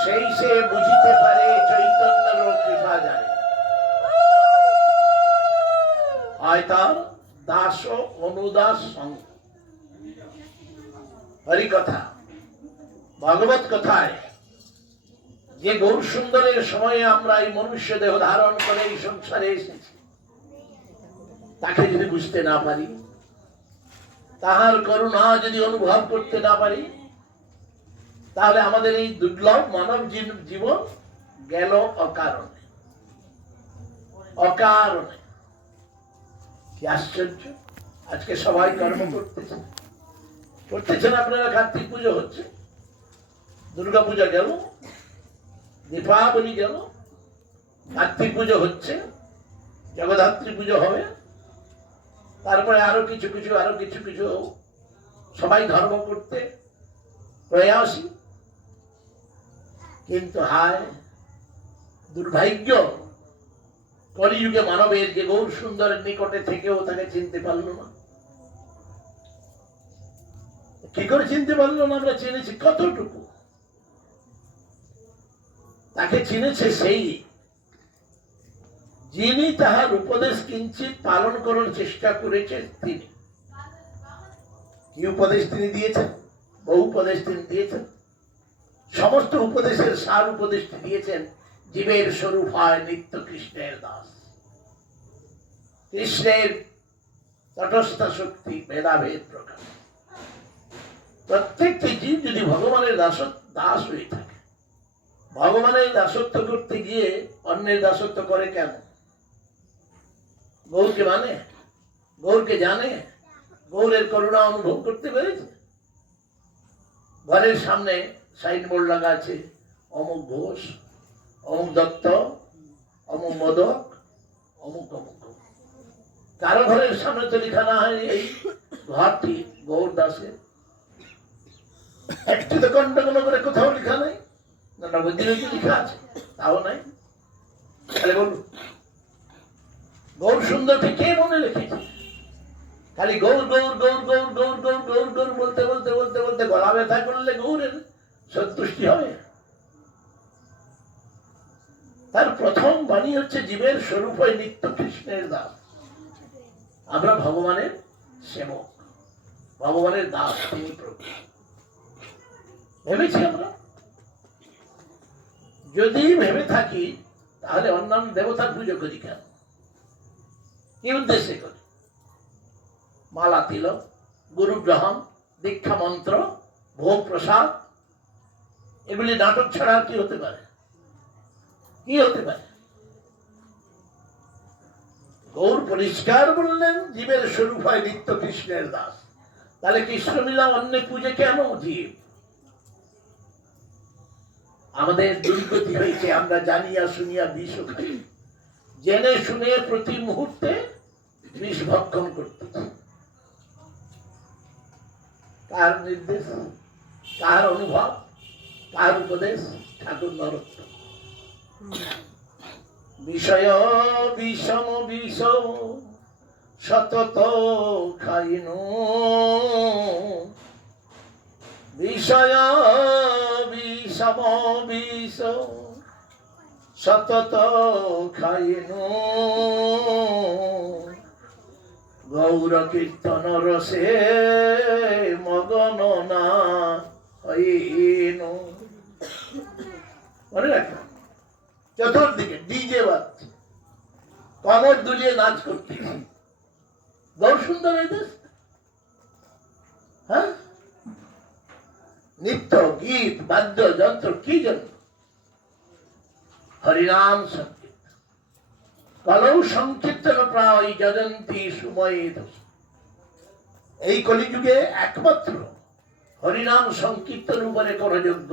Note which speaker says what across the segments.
Speaker 1: সেই সে বুঝিতে পারে চৈতন্যের কৃপা জানে। হয় তার দাস অনুদাস সঙ্গ। হরি কথা ভগবত কথায়, যে গৌর সুন্দরের সময়ে আমরা এই মনুষ্য দেহ ধারণ করে এই সংসারে এসেছি, তাকে যদি বুঝতে না পারি, তাহার করুণা যদি অনুভব করতে না পারি তাহলে আমাদের এই দুর্লভ মানব জীব- জীবন গেল অকারণে। অকারণে। কি আশ্চর্য। আজকে সবাই কর্ম করতেছে। করতেছেন আপনারা কার্তিক পুজো হচ্ছে। দুর্গা পূজা গেল। দীপাবলি গেল। কার্তিক পুজো হচ্ছে। জগদ্ধাত্রী পুজো হবে। তারপরে আরও কিছু কিছু, আরও কিছু কিছু সবাই ধর্ম করতে প্রয়াসী। কিন্তু হায়, দুর্ভাগ্য। কলিযুগে মানবের যে গৌর সুন্দরের নিকটে থেকেও তাকে চিনতে পারল না। কি করে চিনতে পারল না আমরা চিনেছি? কতটুকু? তাকে চিনেছে সেই যিনি তাহার উপদেশ কিঞ্চিত পালন করার চেষ্টা করেছেন তিনি। কি উপদেশ তিনি দিয়েছেন? বহু উপদেশ তিনি দিয়েছেন। সমস্ত উপদেশের সার উপদেশটি দিয়েছেন, জীবের স্বরূপ হয় নিত্য কৃষ্ণের দাস। কৃষ্ণের তটস্থ শক্তি ভেদাভেদ প্রকাশ। প্রত্যেকটি জীব যদি ভগবানের দাস দাস হয়ে থাকে, ভগবানের দাসত্ব করতে গিয়ে অন্যের দাসত্ব করে কেন? গৌরকে মানে? গৌরকে জানে? গৌরের করুণা অনুভব করতে পেরেছে? ঘরের সামনে সাইন বোর্ড লাগা আছে। অমুক ঘোষ, অমুক দত্ত, অমুক মদক, অমুক অমুক কারও ঘরের সামনে তো লেখা না হয় এই ঘরটি গৌর দাসের। একটু তো কন্টগুলো করে কোথাও লেখা নাই, না নবদ্বীপে কি লেখা আছে, তাও নাই। তাহলে বলুন, গৌর সুন্দরকে কে মনে রেখেছে? খালি গৌর গৌর গৌর গৌর গৌর গৌর গৌর গৌর বলতে বলতে বলতে বলতে গলা ব্যথা করলে গৌরের সন্তুষ্টি হবে তার প্রথম বাণী হচ্ছে, জীবের স্বরূপ হয় নিত্য কৃষ্ণের দাস। আমরা ভগবানের সেবক। ভগবানের দাস, তিনি প্রভু। ভেবেছি আমরা। যদি ভেবে থাকি, তাহলে অন্যান্য দেবতার পুজো করি কেন? কি উদ্দেশ্যে করি? মালা তিলক গুরু গ্রহণ দীক্ষা মন্ত্র, ভোগ প্রসাদ এগুলি নাটক ছাড়া কি হতে পারে? কি হতে পারে? গৌর পরিষ্কার বললেন, জীবের স্বরূপ হয় নিত্য কৃষ্ণের দাস। তাহলে কৃষ্ণ লীলা অন্য পূজে কেন জীব? আমাদের দুর্গতি হয়েছে, আমরা জানিয়া শুনিয়া বিষ খাই জেনে শুনে প্রতি মুহূর্তে বিষ ভক্ষণ করতেছি কার নির্দেশ? কার অনুভব? কার উপদেশ ঠাকুর নরত্ব বিষয়, বিষম বিষ সতত খাইনু। বিষয়, বিষম বিষ সতত খাইনু। গৌর কীর্তন রসে মগন না হইনু। মনে রাখো। চতুর্দিকে ডিজে বাজছে। দুলিয়ে নাচ সুন্দর হ্যাঁ? নিত্য, গীত, বাদ্য, যন্ত্র, কি জন্য হরিনাম সংকীর্তন কলৌ সংকীর্তন প্রায় যজন্তী সময়ে এই কলিযুগে একমাত্র হরিনাম সংকীর্তন উপরে কোন যোগ্য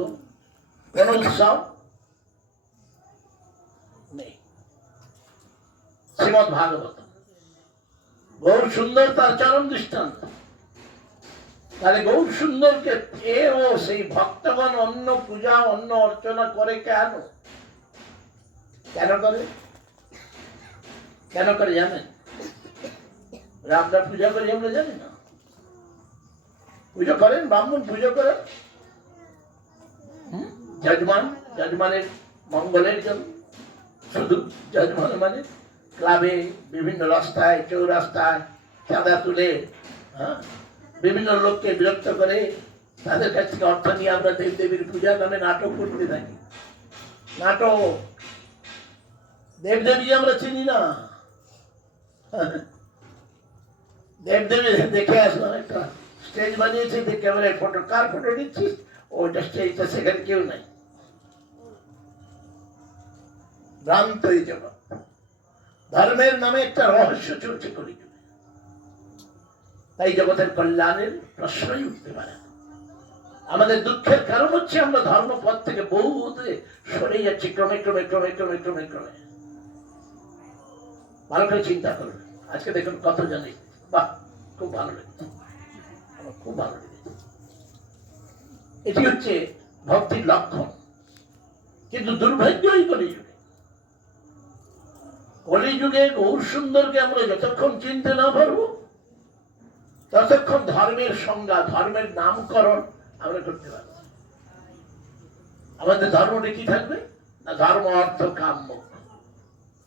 Speaker 1: কোন উৎসব শ্রীমদ ভাগবত। গৌর সুন্দর তার চরম দৃষ্টান্ত। তাহলে গৌর সুন্দরকে পেয়েও সেই ভক্তগণ অন্য পূজা অন্য অর্চনা করে কেন? কেন করে? কেন করে জানেন? আমরা পূজা করি আমরা জানি না। পুজো করেন, ব্রাহ্মণ পুজো করেন? যজমান, যজমানের মঙ্গলের জন্য। শুধু যজমান মানে ক্লাবে বিভিন্ন রাস্তায়, চৌরাস্তায় চাঁদা তুলে হ্যাঁ বিভিন্ন লোককে বিরক্ত করে তাদের কাছ থেকে অর্থ নিয়ে আমরা দেব দেবীর পূজা নামে নাটক করতে থাকি। নাটক। দেবদেবী আমরা চিনি না। দেবদেবী দেখে আসলাম একটা স্টেজ বানিয়েছে, যে ক্যামেরায় ফটো। কার ফটো নিচ্ছিস? ওইটা স্টেজটা সেখানে কেউ নাই। ভ্রান্ত এই জগৎ। ধর্মের নামে একটা রহস্য চলছে করি। তাই জগতের কল্যাণের প্রশ্নই উঠতে পারে। আমাদের দুঃখের কারণ হচ্ছে আমরা ধর্মপথ থেকে বহু সরে যাচ্ছি ক্রমে ক্রমে ক্রমে ক্রমে ক্রমে ক্রমে। ভালো করে চিন্তা করুন। আজকে দেখুন কত জানি। বাহ, খুব ভালো লেগেছে। আমার খুব ভালো লেগেছে। এটি হচ্ছে ভক্তির লক্ষণ। কিন্তু দুর্ভাগ্যই কলিযুগে কলিযুগে গৌর সুন্দরকে আমরা যতক্ষণ চিনতে না পারব, ততক্ষণ ধর্মের সংজ্ঞা, ধর্মের নামকরণ আমরা করতে পারব। আমাদের ধর্মটা কি থাকবে? না, ধর্ম, অর্থ কাম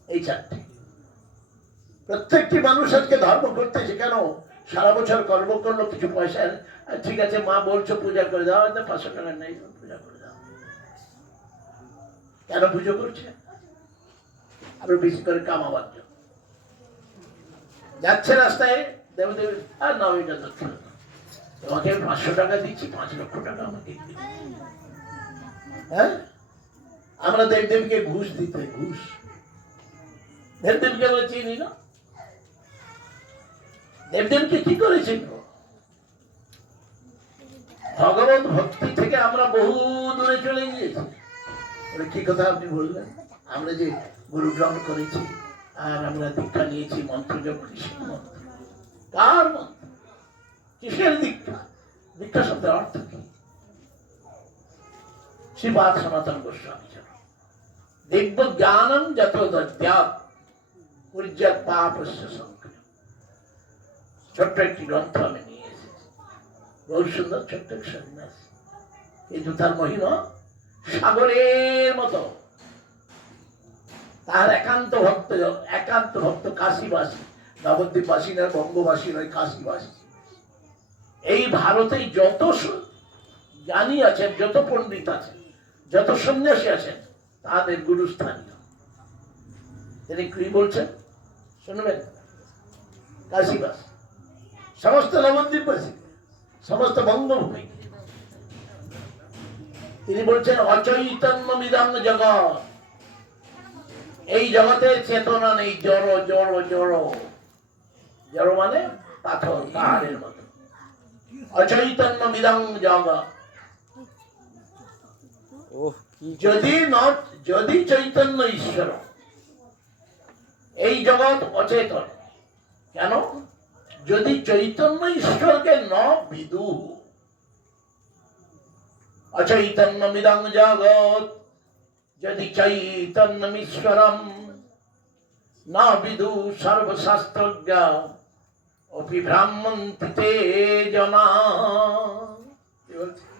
Speaker 1: এই চারটি। প্রত্যেকটি মানুষ আজকে ধর্ম করতেছে কেন? সারা বছর কর্ম করল, কিছু পয়সা ঠিক আছে, মা বলছো পূজা করে দাও পাঁচশো টাকা নেই পূজা করে দাও। কেন পুজো করছে? আরও বেশি করে কামাবার জন্য। যাচ্ছে রাস্তায়, দেবদেবী, আর না ওইটা দক্ষিণ তোমাকে আমি পাঁচশো টাকা দিচ্ছি, পাঁচ লক্ষ টাকা আমাকে হ্যাঁ? আমরা দেবদেবীকে ঘুষ দিতে, ঘুষ। দেবদেবীকে আমরা চিনি না। দেবদেবকে কি করেছিল ভগবত ভক্তি থেকে আমরা বহু দূরে চলে গিয়েছি। কি কথা আপনি বললেন? আমরা যে গুরু গ্রহণ করেছি, আর আমরা দীক্ষা নিয়েছি মন্ত্র জপ কিসের মন্ত্র কার মন্ত্র কিসের দীক্ষা? দীক্ষা শব্দের অর্থ কি? শ্রীপাদ সনাতন গোস্বামী। দিব্য জ্ঞানম যত দদ্যাত উজ্জ্বল পাপস্য ছোট্ট একটি গ্রন্থ আমি নিয়ে এসেছি। বহু সুন্দর, ছোট্ট সন্ন্যাস। কিন্তু তার মহিমা সাগরের মতো। তার একান্ত ভক্ত একান্ত ভক্ত কাশীবাসী নবদ্বীপবাসী নয় বঙ্গবাসী নয় কাশীবাসী। এই ভারতে যত জ্ঞানী আছেন, যত পণ্ডিত আছেন, যত সন্ন্যাসী আছেন, তাদের গুরুস্থানীয় তিনি কি বলছেন? শুনবেন? কাশীবাস। সমস্ত নবদ্বীপবাসী, সমস্ত বঙ্গভূমি। তিনি বলছেন অচৈতন্য মিদং জগৎ। এই জগতে চেতনা নেই জড় জড় জড়। জড় মানে পাথর পাহাড়ের মতো। অচৈতন্য মিদং জগৎ যদি নট যদি চৈতন্য ঈশ্বর এই জগৎ অচেতন। কেন? যদি চৈতন্য ঈশ্বরকে ন বিদু অচৈতন্য মিদং জগৎ। যদি চৈতন্যমীশ্বরম না বিদু সর্বশাস্ত্রজ্ঞ অপি ব্রাহ্মণ তে জনা কি বলছে?